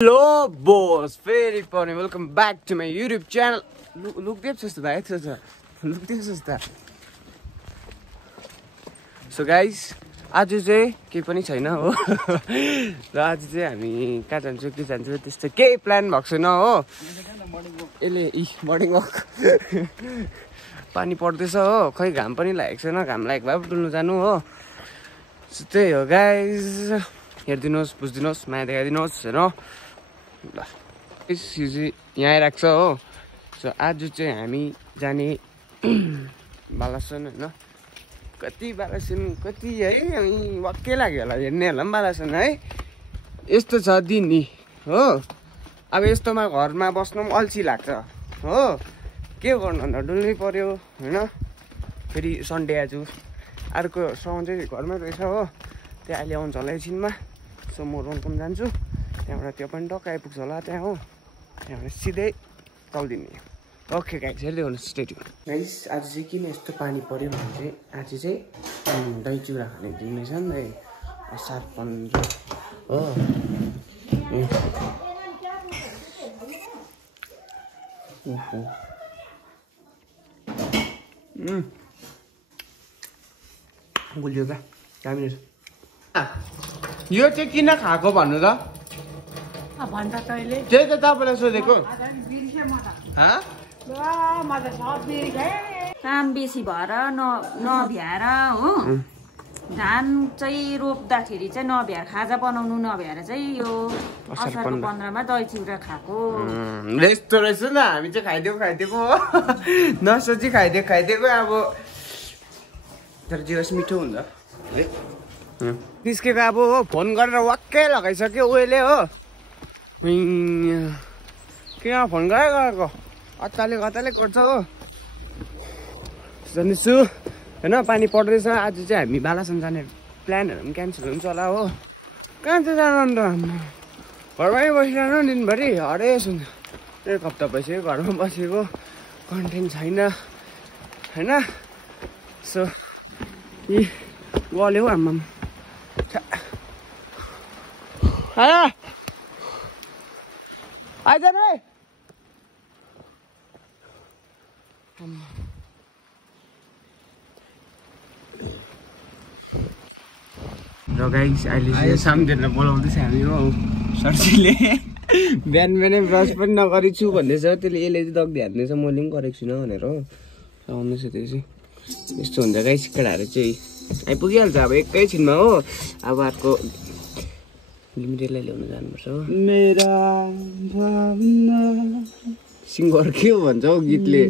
Hello boss, very funny. Welcome back to my YouTube channel. Look this is that. Look this is that. So guys, आज चाहिँ के पनि छैन हो र आज चाहिँ हामी कहाँ जान्छौँ के जान्छौँ त्यस्तो केही प्लान भएको छैन हो यसले मर्निङ वक पानी पर्दैछ हो खै घाम पनि लागेको छैन घाम लागेको भए डुल्नु जानु हो सो त्यही हो गाइज हेरिदिनुहोस् बुझिदिनुहोस् माया देखाइदिनुहोस् हेर ल यहाँ आइरहेको छ हो सो आज चाहिँ हामी जाने बालासन होइन कति बालासन कति है हामी वाक्कै लाग्यो होला हेर्नेहरूलाई पनि बालासन है यस्तो छ दिन नि हो अब यस्तोमा घरमा बस्नु पनि अल्छी लाग्छ हो के गर्नु अन्त डुल्नै पर्यो होइन फेरि सन्डे आज अर्को साउन्ड चाहिँ घरमै रहेछ हो त्यहाँ अहिले आउँछ होला एकछिनमा सो म रोनको पनि जान्छु त्यहाँबाट त्यो पनि टक्क आइपुग्छ होला त्यहाँ हो त्यहाँबाट सिधै चल्दिने ओके गाइस हेर्दै गर्नुहोस् स्टे ट्युन गाइस आज चाहिँ किन यस्तो पानी पर्यो भने चाहिँ आज चाहिँ दही चिउरा खाने दिन रहेछ नि है 7-15 हो गुलियो क्या दामी रहेछ यो चाहिँ किन खाएको भन्नु त त्यही त तपाईँलाई सोधेको काम बेसी भएर नभ्याएर हो धान चाहिँ रोप्दाखेरि चाहिँ नभ्याएर खाजा बनाउनु नभ्याएर चाहिँ यो असारको 15मा दही चिउरा खाएको यस्तो रहेछ न हामी चाहिँ खाइदिएको हो नसोची खाइदिएको अब तर जे होस् मिठो हुन्छ निस्केको अब हो फोन गरेर वाक्कै लगाइसक्यो उहिले हो किन फोन गरेको अत्ताले गर्छ हो जान्दैछु होइन पानी पर्दैछ आज चाहिँ हामी बालासन जाने प्लानहरू पनि क्यान्सल हुन्छ होला हो कहाँ चाहिँ जानु अन्त घरमै बसिरहनु दिनभरि हरेस हुन्छ एक हप्ता भइसक्यो घरमा बसेको कन्टेन्ट छैन होइन सो यी गल्यो हौ आम्मा आइजानु है र गाइस अहिले चाहिँ सामदेनलाई बोलाउँदैछ हामी हो सरजीले बिहानै ब्रस पनि नगरी छु भन्दैछ त्यसले यसले चाहिँ दग्दी हान्दैछ मैले पनि गरेको छुइनँ भनेर हो आउँदैछ त्यो चाहिँ यस्तो हुन्छ गाइस केटाहरू चाहिँ आइपुगिहाल्छ अब एकैछिनमा हो अब अर्को लिमिटेडलाई ल्याउनु जानुपर्छ हो मेरा सिङ्गर के हो भन्छ हौ गीतले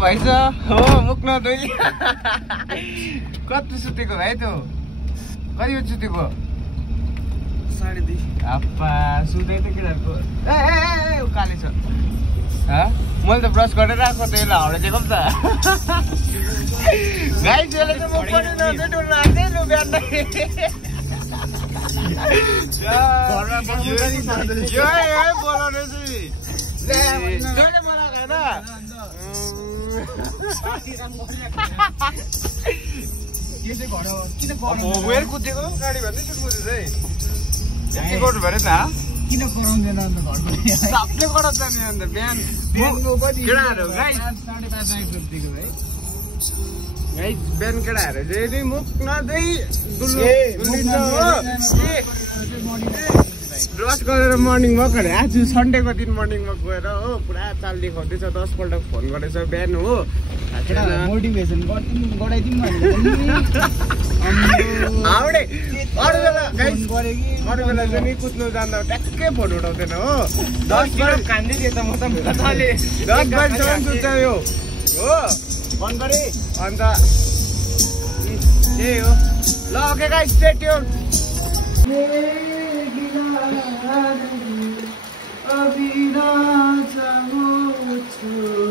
भएछ हो मुक्न दुई कति सुतेको भाइ त्यो कति बजी सुतेको 2:30 हप्पा सुते त केटाहरूको ए उकाले छ मैले त ब्रस गरेर आएको त यसलाई हराइदिएको पनि त गाई चाहिँ म पनि नहुँदै डुल्नु आँट्दै लु बिहान बोलाउने चाहिँ मलाई खाएर कुदेको गाडी भन्दै कुदेछ है के गर्नु पऱ्यो त किन कराउँदैन अन्त घरमा सबले कराउँछ नि अन्त बिहान केटाहरू गाई 5:30 भाइ बिहान केटाहरू चाहिँ मुख नदै ब्रस गरेर मर्निङ वक गरे आज सन्डेको दिन मर्निङ वक गएर हो पुरा चाल देखाउँदैछ 10 पल्ट फोन गरेछ बिहान हो मोटिभेसन गराइदिउँ अरू बेला चाहिँ कुद्नु जाँदा ट्याक्कै फोन उठाउँदैन हो 10 खाँदै थिएँ त म त 10 बजीसम्म सुत्छ यो हो फोन गरे अन्त त्यही हो ल ओके गाइस स्टे ट्युन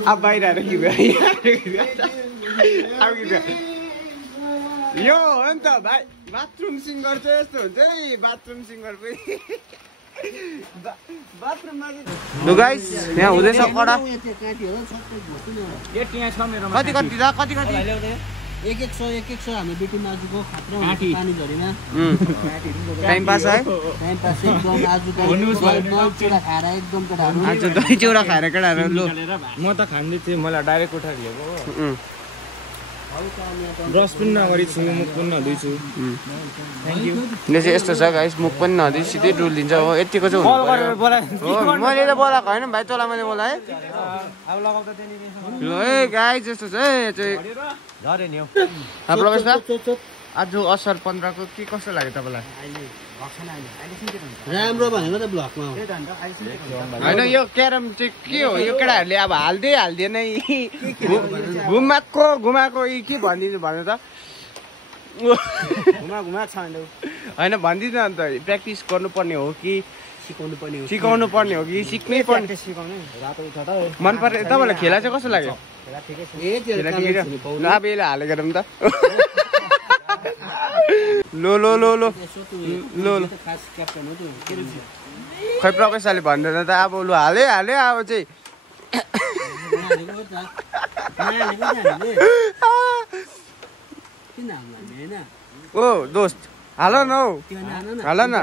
अब बाहिर आएर कि यो हो नि त भाइ बाथरुम सिङ्गर चाहिँ यस्तो हुन्छ है बाथरुम सिङ्गर पनि बाथरुममा लु गाइस यहाँ हुँदैछ कडा कति 100 हाम्रो बिटीमा आजको खतरा पानी झरीमा टाइम पास है टाइम पास एकदम आजको चिउरा खाएर एकदम केटाहरु आज दही चिउरा खाएर केटाहरु लो म त खान्दै थिएँ मलाई डाइरेक्ट उठाएर ल्याएको हो ब्रस पनि नगरी छु मुख पनि नधुइछु थ्यांक यू ले चाहिँ यस्तो छ गाइस मुख पनि नदिई सिधै डुलिदिन्छ हो यतिको चाहिँ हुनु पर्यो हो मैले त बोलाएको हैन भाइ तँलाई मैले बोलाए अब लगाउँदा त्यही ल ए गाइस यस्तो छ है चाहिँ झरे नि हो हाम्रो अवस्था आज असार 15 को के कस्तो लाग्यो तपाईलाई राम्रो भनेको त ब्लकमा हो हैन यो क्यारम चाहिँ के हो यो केटाहरुले अब हाल्दिएन घुमाको यी के भनिदिनु भन्नु त घुमा छ हैन भनिदिनु अन्त प्र्याक्टिस गर्नुपर्ने हो कि सिकाउनु पर्ने हो कि सिक्नै पर्ने मन पर्यो तपाईलाई खेला चाहिँ कस्तो लाग्यो ल अब यसले हालेको त लो खास क्याप्टन हो खै प्रकाशले भन्दैन त अब लु हाले अब चाहिँ ओ दोस्त हाल न हौ हाल न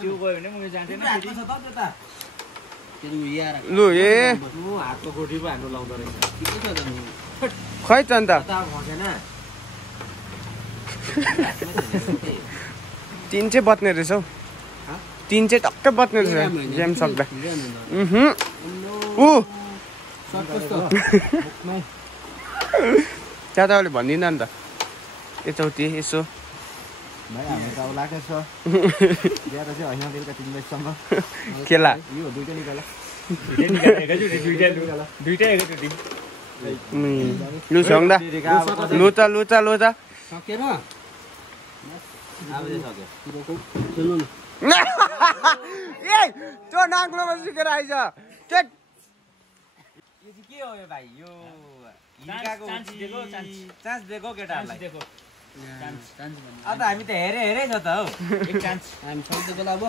त्यो गयो भने म जान्दैन लु ए हातको गोठी पो हान्नु लाउँदो रहेछ खै त अन्त तीन चाहिँ बत्ने रहेछ हौ तीन चाहिँ टक्कै बत्ने रहेछ गेम सक्दा त्यहाँ तपाईँले भनिदिनु नि त यताउति यसो भाइ हामी त अब लागेछ ज्यादा चाहिँ हैन बेलुका 3 बजेसम्म खेला यो दुईटा निकाला दुईटा एकैचोटी लु सङ्दा लु त सकेर अब सक्यो ए त्यो नाग्लोमा सिकेर आइज के यो चाहिँ के हो यो भाइ यो हिर्काको चान्स दिएको केटाहरूलाई अब त हामी त हेरे छ त हौ एक चान्स हामी सक्दैको अब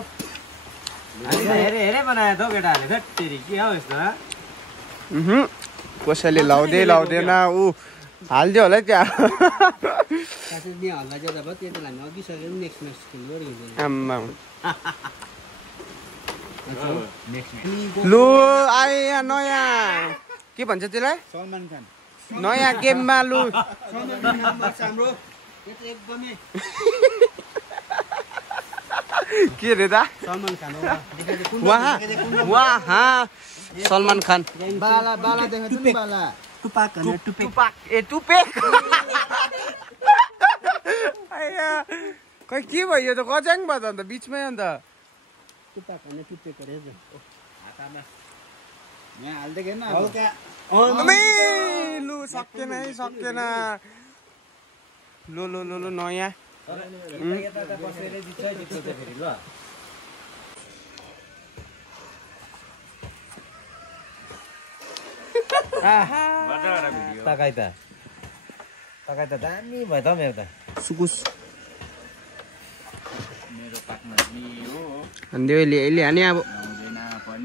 हामी त हेरे बनायो त हौ केटाहरूले खट्टेरी के हो यस्तो कसैले लाउँदैन ऊ हाल्दियो होला त्यहाँ साथै हल्ला ज्यादा भयो त्यति हामी अघि सकेर नेक्स्ट म्याच खेल्नु आम्मा लु आए यहाँ नयाँ के भन्छ त्यसलाई सलमान खान नयाँ गेममा लु हाम्रो एकदमै के रे दा सलमान खान वहाँ सलमान खान बाला देखाउँछ नि बाला टुपाक टुपेक खै के भयो त कच्याङ भयो त अन्त बिचमै अन्त टुपाक हैन टुपेक अरे हातामा यहाँ हाल्दै न हल्का लु सकेन लो नयाँ यता बसेर जित्छ फेरि ल तकाइ त दामी भयो त मेरो त सुकुस मेरो पार्टनर नि हो हान्दियो यसले हाने अब आउँदैन पनि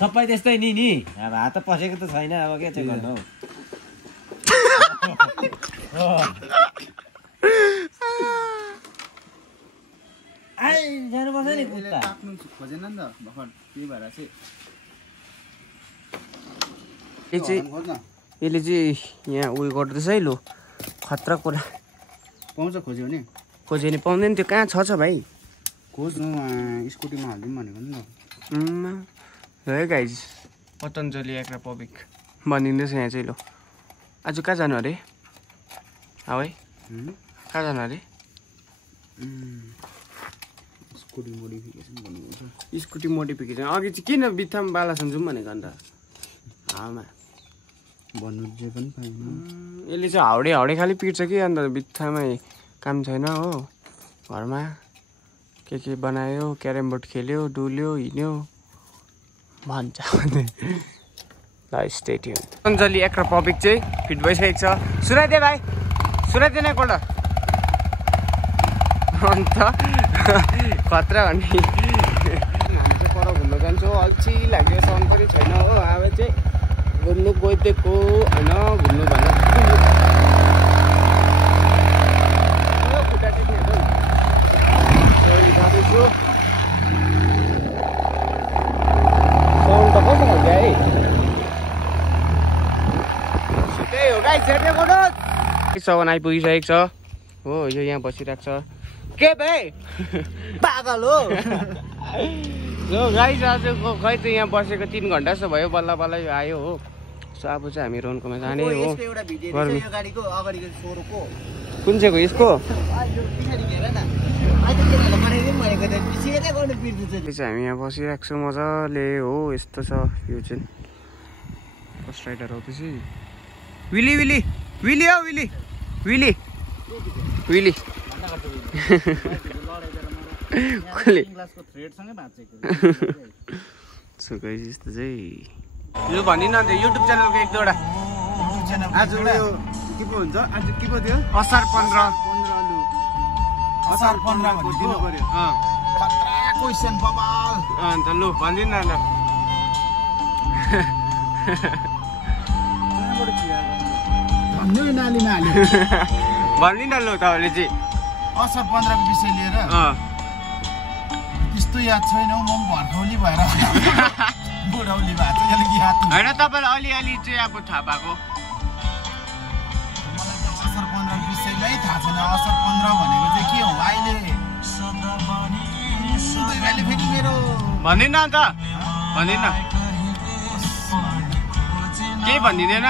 सबै त्यस्तै नि अब हात पसेको त छैन अब के चाहिँ गर्नु आइ जानु पर्छ नि कुत्ता आफ्नो खोजेन नि त भर्खर त्यही भएर चाहिँ यसले चाहिँ यहाँ उयो गर्दैछ है लो खतरा कुरा पाउँछ खोज्यो भने पाउँदैन त्यो कहाँ छ भाइ खोज्नु स्कुटीमा हालिदिउँ भनेको नि त है गाइज पतञ्जलि एक्वापोनिक भनिँदैछ यहाँ चाहिँ लो आज कहाँ जानु अरे है कहाँ जानु अरे स्कुटी मोडिफिकेसन अघि चाहिँ किन बित्थामा बालासन जाउँ भनेको अन्त हावामा भन्नु जे पनि पाएन यसले चाहिँ हाउडे खालि पिट्छ कि अन्त बित्थामै काम छैन हो घरमा के बनायो क्यारम बोर्ड खेल्यो डुल्यो हिँड्यो भन्छ ल स्टे ट्युन पतञ्जलि एक्वापोनिक चाहिँ फिट भइसकेको छ सुनाइदे भाइ सुनाइदे न एकपल्ट अन्त खतरा भन्ने हामी चाहिँ पर घुम्न जान्छौँ अल्छी लाग्यो सन पनि छैन हो अब चाहिँ घुम्नु गइदिएको होइन घुम्नु भन्दा सामान आइपुगिसकेको छ हो यो यहाँ बसिरहेको छ के भाइ पागल हो यो गाइस आजको खै त यहाँ बसेको 3 घण्टा जस्तो भयो बल्ल बल्ल यो आयो हो सो अब चाहिँ हामी रोनकोमा जाने हो यसको एउटा भिडियो रहेछ यो गाडीको अगाडिको सोरोको कुन चाहिँको यसको यो पछाडि हेर न अहिले त्यसले बनाइदिनु भनेको त पिछेले गर्नु बिर्दिन्छ यो चाहिँ हामी यहाँ बसिरहेको छु मजाले हो यस्तो छ यो चाहिँ फर्स्ट राइडर हो पछि विली विली विली हो विली विली विली कसले सो गाइस यस्तो चाहिँ यो भनिन अन्त युट्युब च्यानलको एक दुईवटा आज यो के पो हुन्छ आज के पो थियो असार 15 असार 15 भनिदिनु पर्यो खतरा क्वेशन बबाल अन्त लु भनिदिनु न भन्नु नालीमा हाल्यो भनिदिनु न लु तपाईँले चाहिँ असार 15 को विषय लिएर त्यस्तो याद छैन म भर्खौली भएर बुढौली भएको छ यसले याद होइन तपाईँलाई अलिअलि चाहिँ अब थाहा भएको मलाई त असार 15 विषय नै थाहा छैन असार 15 भनेको चाहिँ के हो अहिले दुईले फेरि मेरो भन्दिन अन्त भन्दिन केही भनिदिँदैन